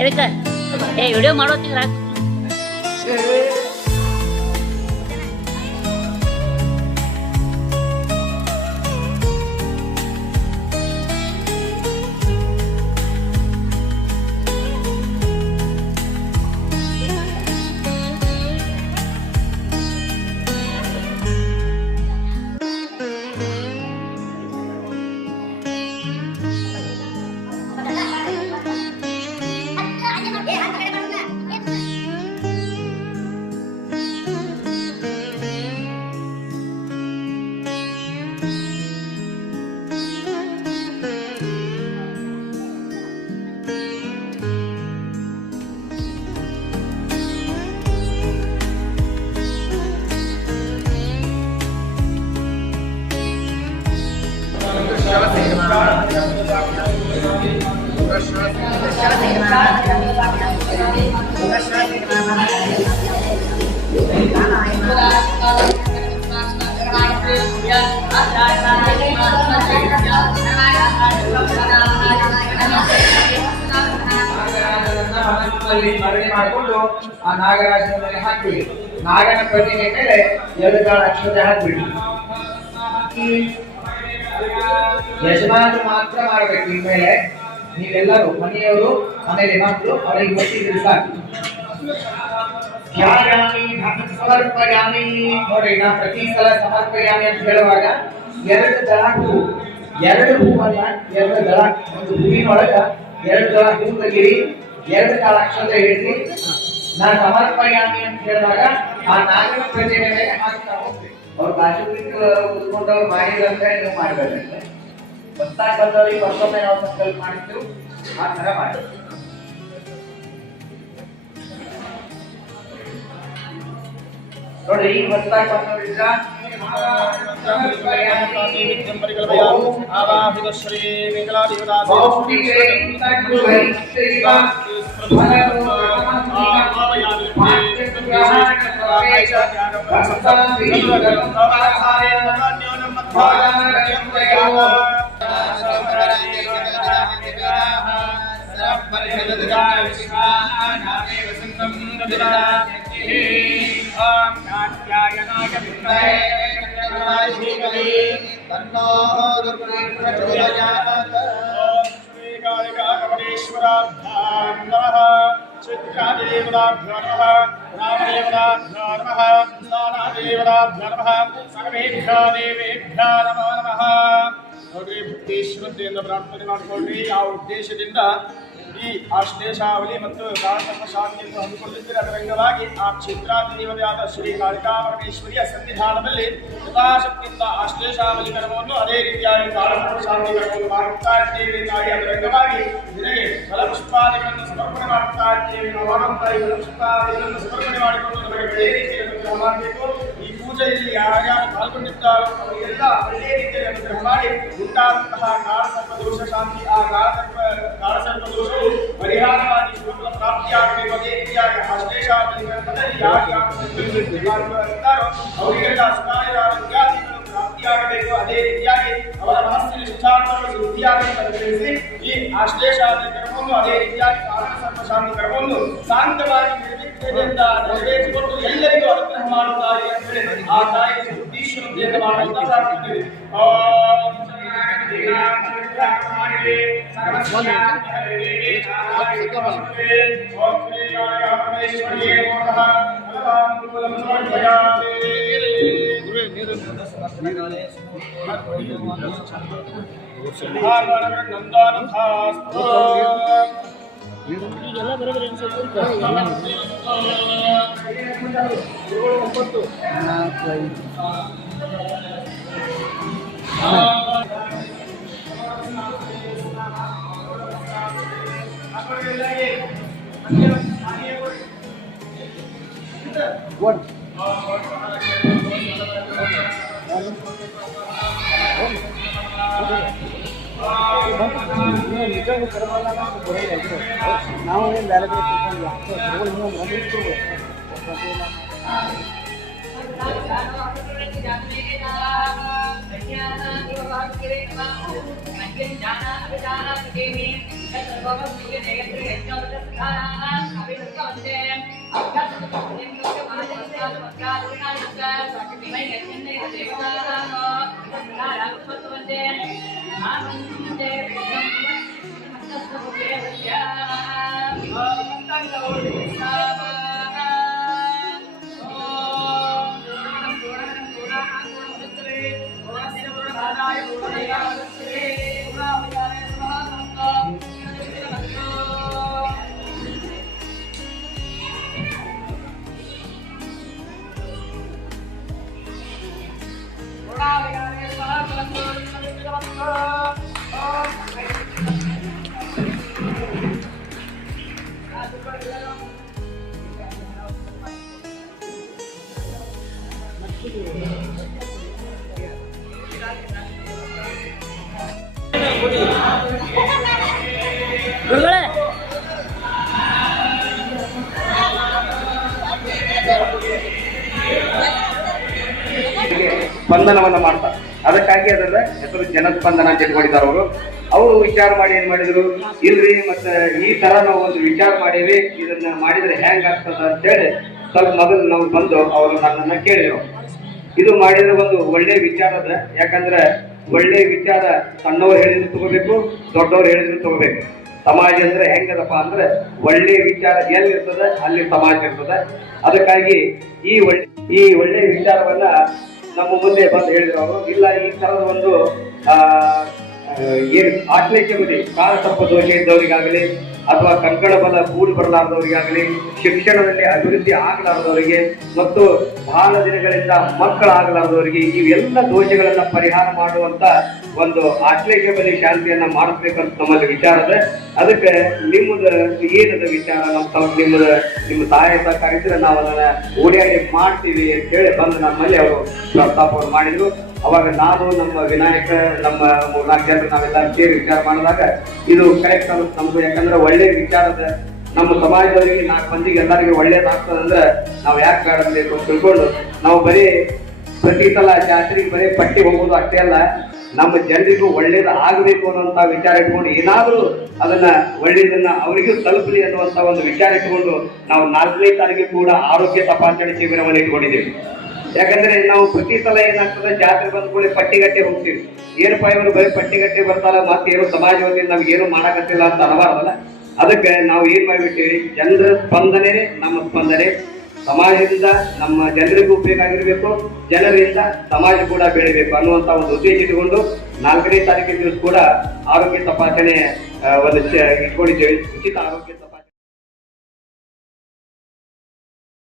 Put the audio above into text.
ಎದಕ್ಕೆ ವಿಡಿಯೋ ಮಾಡೋತಿಲ್ಲ ಮರಳಿ ಮಾಡಿಕೊಂಡು ಆ ನಾಗರಾಜನ ಮೇಲೆ ಹಾಕ್ಬಿಡಿ. ನಾಗನ ಪ್ರತಿಮೆ ಮೇಲೆ 2 ಕಾಳು ಅಕ್ಷತೆ ಹಾಕ್ಬಿಡಿ. ಯಜಮಾನರು ಮಾತ್ರ ಮಾಡಬೇಕು. ಇನ್ಮೇಲೆ ನೀವೆಲ್ಲರೂ ಮನೆಯವರು ಮನೆಯಲ್ಲಿ ಮಕ್ಕಳು ಅವರಿಗೆ ಗೊತ್ತಿದ್ರೆ ಸಾಕು. ಸಮರ್ಪಯಾಮಿ ನೋಡಿ, ನಾ ಪ್ರತಿ ಸಲ ಸಮರ್ಪಯಾಮಿ ಅಂತ ಹೇಳುವಾಗ 2 ದಳ ಹೂವು, 2 ಹೂವನ್ನ 2 ದಳ, ಒಂದು ಹೂವಿನೊಳಗ 2 ದಳ ಹೂವು ತೆಗಿರಿ, 2 ಕಾಳು ಅಕ್ಷತೆ ಹಿಡಿದು ನಾನು ಸಮರ್ಪಯಾಮಿ ಅಂತ ಹೇಳಿದಾಗ ಆ ನಾಗರ ಪ್ರತಿಮೆ ಮೇಲೆ ಹಾಕ್ತಾ ಹೋಗ್ತೀವಿ. ಅವ್ರು ಬಾಜು ಬಿಟ್ಟು ಕುತ್ಕೊಂಡವ್ರು ಮಾಡಿದಂತೆ ನೀವು ಮಾಡ್ಬೇಕಂತೆ. ಹೊಸ್ತಾಗಿ ಬಂದವ್ರಿಗೆ ವರ್ಷೊಮ್ಮೆ ನಾವು ಸಂಕಲ್ಪ ಮಾಡ್ತೀವಿ, ಆ ತರ ಮಾಡಿ. ನೋಡಿ, ಈಗ ಹೊಸ್ತಾಗಿ ಬಂದವರಿದ್ರ चित्रादेवताभ्यो नमः, रामदेवताभ्यो नमः, सानादेवताभ्यो नमः, सर्वेभ्यो देवेभ्यो नमो नमः. ನೋಡಿ, ಭಕ್ತಿ ಶ್ರದ್ಧೆಯಿಂದ ಪ್ರಾರ್ಥನೆ ಮಾಡಿಕೊಳ್ಳಿ. ಆ ಉದ್ದೇಶದಿಂದ ಈ ಆಶ್ಲೇಷಾವಳಿ ಮತ್ತು ಕಾಳಸರ್ಪ ಶಾಂತಿಯನ್ನು ಹಮ್ಮಿಕೊಂಡಿದ್ದರೆ ಅದರ ಅಂಗವಾಗಿ ಆ ಕ್ಷೇತ್ರಾಧಿದೇವತೆಯಾದ ಶ್ರೀ ಕಾಳಿಕಾಪರಮೇಶ್ವರಿಯ ಸನ್ನಿಧಾನದಲ್ಲಿ ಯಥಾಶಕ್ತಿಯಿಂದ ಆಶ್ಲೇಷಾವಳಿ ಕರ್ಮವನ್ನು ಅದೇ ರೀತಿಯಾಗಿ ಕಾಳಸರ್ಪ ಶಾಂತಿ ಕರ್ಮವನ್ನು ಮಾಡುತ್ತಾ ಇದ್ದೇವೆ. ಅದರ ಅಂಗವಾಗಿ ನಿನಗೆ ಫಲಪುಷ್ಪಾದಿಗಳನ್ನು ಸಮರ್ಪಣೆ ಮಾಡುತ್ತಾ ಇದ್ದೇವೆ. ಫಲಪುಷ್ಪಾದಿಗಳನ್ನು ಸಮರ್ಪಣೆ ಮಾಡಿಕೊಂಡು ನಮಗೆ ಒಳ್ಳೆಯ ರೀತಿಯಲ್ಲಿ ಅನುಗ್ರಹ ಮಾಡಬೇಕು. ಈ ಪೂಜೆಯಲ್ಲಿ ಯಾರ್ಯಾರು ಪಾಲ್ಗೊಂಡಿದ್ದಾರೋ ಅವರಿಗೆಲ್ಲ ಒಳ್ಳೆಯ ರೀತಿಯಲ್ಲಿ ಅನುಗ್ರಹ ಮಾಡಿ ಉಂಟಾದಂತಹ ಕಾಳಸರ್ಪ ದೋಷ ಶಾಂತಿ, ಆ ಕಾಳಸರ್ಪ ದೋಷವು ಪರಿಹಾರವಾಗಿ ಶುಭಫಲ ಪ್ರಾಪ್ತಿಯಾಗಬೇಕು. ಅದೇ ರೀತಿಯಾಗಿ ಆಶ್ಲೇಷಾವಳಿಗಳಲ್ಲಿ ಯಾರು ಅವರಿಗೆಲ್ಲ ಸುಖಾಯುರಾರೋಗ್ಯಾದಿಗಳು ಪ್ರಾಪ್ತಿಯಾಗಬೇಕು. ಅದೇ ರೀತಿಯಾಗಿ ಅವರ ಮನಸ್ಸಿನ ಶಿಕ್ಷಾರ್ಥಗಳು ವೃದ್ಧಿಯಾಗಬೇಕು ತಿಳಿಸಿ ಈ ಆಶ್ಲೇಷಾವಳಿ ಕರ್ಮವನ್ನು ಅದೇ ರೀತಿಯಾಗಿ ಕಾಳಸರ್ಪ ಶಾಂತಿ ಕರ್ಮವನ್ನು ಶಾಂತವಾಗಿ ನಿರ್ವಿಘ್ನದಿಂದ ನೆರವೇರಿಸಿಕೊಂಡು ಎಲ್ಲರಿಗೂ ಅನುಗ್ರಹ ಮಾಡುತ್ತಾರೆ ಅಂತ ಹೇಳಿ ಆ ತಾಯಿಗೆ ಬುದ್ಧೀಶ್ವರತೆಯಿಂದ ಮಾಡುತ್ತಾ ಪ್ರಾರ್ಥಿಸುತ್ತೇವೆ. ಈಗೆಲ್ಲ ಬರೋದ್ರೆ ಅನ್ಸುತ್ತೆ. ನಾವು ಏನು ಬೇರೆ ಬೇರೆ ಗುರುಗಳೇ ಸ್ಪಂದನವನ್ನ ಮಾಡ್ತಾರೆ. ಅದಕ್ಕಾಗಿ ಅದರ ಹೆಸರು ಜನಸ್ಪಂದನ ಅಂತ ಇಟ್ಕೊಂಡಿದ್ದಾರೆ ಅವರು ವಿಚಾರ ಮಾಡಿ ಏನ್ ಮಾಡಿದ್ರು, ಇಲ್ರಿ ಮತ್ತೆ ಈ ತರ ನಾವು ಒಂದು ವಿಚಾರ ಮಾಡೀವಿ, ಇದನ್ನ ಮಾಡಿದ್ರೆ ಹೆಂಗ್ ಆಗ್ತದ ಅಂತ ಹೇಳಿ ಸ್ವಲ್ಪ ಮೊದಲು ನಾವು ಬಂದು ಅವರು ನನ್ನನ್ನ ಕೇಳಿದ್ರು. ಇದು ಮಾಡಿದ್ರೆ ಒಂದು ಒಳ್ಳೆ ವಿಚಾರ ಅದ. ಯಾಕಂದ್ರೆ ಒಳ್ಳೆ ವಿಚಾರ ಸಣ್ಣವ್ರು ಹೇಳಿದ್ರು ತಗೋಬೇಕು, ದೊಡ್ಡವ್ರು ಹೇಳಿದ್ರು ತಗೋಬೇಕು. ಸಮಾಜ ಅಂದ್ರೆ ಹೆಂಗದಪ್ಪ ಅಂದ್ರೆ ಒಳ್ಳೆ ವಿಚಾರ ಎಲ್ಲಿರ್ತದ ಅಲ್ಲಿ ಸಮಾಜ ಇರ್ತದ. ಅದಕ್ಕಾಗಿ ಈ ಒಳ್ಳೆ ವಿಚಾರವನ್ನ ನಮ್ಮ ಮುಂದೆ ಬಂದು ಹೇಳಿದ್ರು ಅವರು. ಇಲ್ಲ ಈ ತರದ ಒಂದು ಏನು ಆಶ್ಲೇಷ ಬುದ್ಧಿ ಕಾಲಸರ್ಪ ದೋಷ ಇದ್ದವರಿಗಾಗಲಿ ಅಥವಾ ಕಂಕಣ ಬಲ ಕೂಡಿ ಬರಲಾರದವರಿಗಾಗಲಿ, ಶಿಕ್ಷಣದಲ್ಲಿ ಅಭಿವೃದ್ಧಿ ಆಗಲಾರದವರಿಗೆ ಮತ್ತು ಬಹಳ ದಿನಗಳಿಂದ ಮಕ್ಕಳಾಗಲಾರದವರಿಗೆ ಇವೆಲ್ಲ ದೋಷಗಳನ್ನ ಪರಿಹಾರ ಮಾಡುವಂತ ಒಂದು ಆಶ್ಲೇಷ ಬಲಿ ಶಾಂತಿಯನ್ನ ಮಾಡಿಸ್ಬೇಕಂತ ನಮ್ಮಲ್ಲಿ ವಿಚಾರ ಇದೆ. ಅದಕ್ಕೆ ನಿಮ್ಮದ ಏನದ ವಿಚಾರ ನಿಮ್ಮ ಸಹಾಯ ಸಹಕರಿಸಿದ್ರೆ ನಾವು ಅದನ್ನ ಓಡಾಡಿ ಮಾಡ್ತೀವಿ ಅಂತ ಹೇಳಿ ಬಂದು ನಮ್ಮಲ್ಲಿ ಅವರು ಪ್ರಸ್ತಾಪವನ್ನು ಮಾಡಿದ್ರು. ಅವಾಗ ನಾನು ನಮ್ಮ ವಿನಾಯಕ ನಮ್ಮ 4 ಜನರು ನಾವೆಲ್ಲ ಸೇರಿ ವಿಚಾರ ಮಾಡಿದಾಗ ಇದು ಕರೆಕ್ಟ್ ಅನ್ನಿಸ್ತು ನಮ್ದು. ಯಾಕಂದ್ರೆ ಒಳ್ಳೆ ವಿಚಾರದ ನಮ್ಮ ಸಮಾಜದವರಿಗೆ 4 ಮಂದಿಗೆ ಎಲ್ಲರಿಗೂ ಒಳ್ಳೇದಾಗ್ತದಂದ್ರೆ ನಾವು ಯಾಕೆ ಬೇಡಬೇಕು ಅಂತ ತಿಳ್ಕೊಂಡು ನಾವು ಬರೀ ಪ್ರತಿ ಸಲ ಜಾತ್ರೆಗೆ ಬರೀ ಪಟ್ಟಿ ಹೋಗೋದು ಅಷ್ಟೇ ಅಲ್ಲ, ನಮ್ಮ ಜನರಿಗೂ ಒಳ್ಳೇದು ಆಗಬೇಕು ಅನ್ನುವಂತ ವಿಚಾರ ಇಟ್ಕೊಂಡು ಏನಾದ್ರೂ ಅದನ್ನ ಒಳ್ಳೇದನ್ನ ಅವರಿಗೂ ತಲುಪಲಿ ಅನ್ನುವಂತ ಒಂದು ವಿಚಾರ ಇಟ್ಕೊಂಡು ನಾವು 4ನೇ ತಾರೀಕಿಗೆ ಕೂಡ ಆರೋಗ್ಯ ತಪಾಸಣೆ ಶಿಬಿರವನ್ನು ಇಟ್ಕೊಂಡಿದ್ದೀವಿ. ಯಾಕಂದ್ರೆ ನಾವು ಪ್ರತಿ ಸಲ ಏನಾಗ್ತದೆ, ಜಾತ್ರೆ ಬಂದ ಕೂಡ ಪಟ್ಟಿಗಟ್ಟೆ ಹೋಗ್ತೀವಿ. ಏನಪ್ಪ ಇವರು ಬರೀ ಪಟ್ಟಿಗಟ್ಟೆ ಬರ್ತಾರ, ಮತ್ತೇನು ಸಮಾಜ ವತಿಯಿಂದ ನಮ್ಗೇನು ಮಾಡಕತ್ತಿಲ್ಲ ಅಂತ ಅನ್ನಬಾರ್ದಲ್ಲ. ಅದಕ್ಕೆ ನಾವು ಏನ್ ಮಾಡಿಬಿಟ್ಟಿವಿ, ಜನರ ಸ್ಪಂದನೆ ನಮ್ಮ ಸ್ಪಂದನೆ. ಸಮಾಜದಿಂದ ನಮ್ಮ ಜನರಿಗೂ ಬೇಕಾಗಿರ್ಬೇಕು, ಜನರಿಂದ ಸಮಾಜ ಕೂಡ ಬೆಳಿಬೇಕು ಅನ್ನುವಂತ ಒಂದು ಉದ್ದೇಶ ಇಟ್ಟುಕೊಂಡು 4ನೇ ತಾರೀಕಿನ ದಿವಸ ಕೂಡ ಆರೋಗ್ಯ ತಪಾಸಣೆ ಒಂದು ಇಟ್ಕೊಂಡಿದ್ದೇವೆ. ಉಚಿತ ಆರೋಗ್ಯ